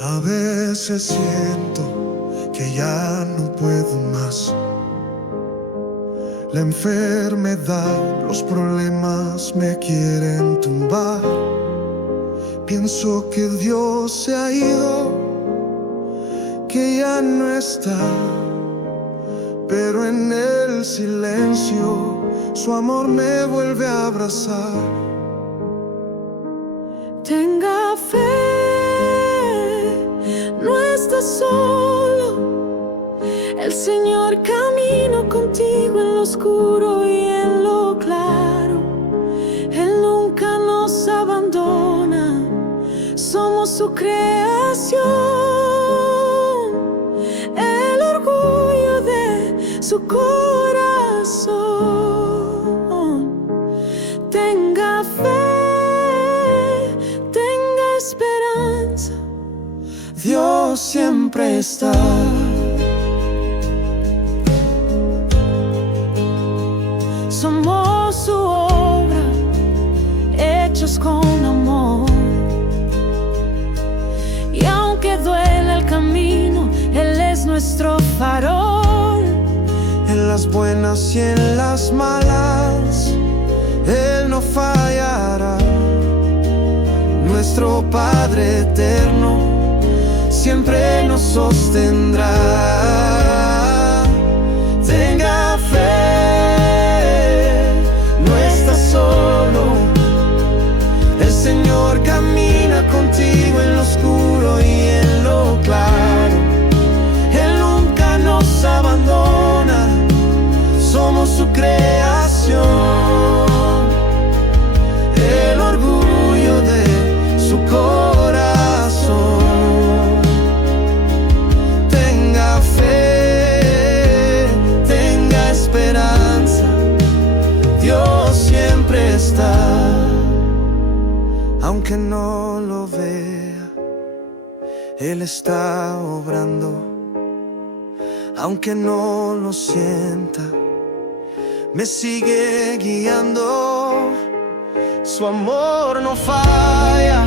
A veces siento que ya no puedo más. La enfermedad, los problemas me quieren tumbar. Pienso que Dios se ha ido, que ya no está, pero en el silencio su amor me vuelve a abrazar. Tenga fe, no estás solo. El Señor camina contigo en lo oscuro y en lo claro. Él nunca nos abandona, somos su creación, el orgullo de su corazón. Tenga fe, tenga esperanza, Dios siempre está. Somos su obra, hechos con amor. Y aunque duele el camino, Él es nuestro farol. En las buenas y en las malas, Él no fallará. Nuestro Padre eterno siempre nos sostendrá. Tenga fe, no estás solo. El Señor camina contigo en lo oscuro y en lo claro. Él nunca nos abandona, somos su creación, el orgullo de su corazón. Tenga fe, tenga esperanza, Dios siempre está. Aunque no lo vea, Él está obrando. Aunque no lo sienta, me sigue guiando. Su amor no falla,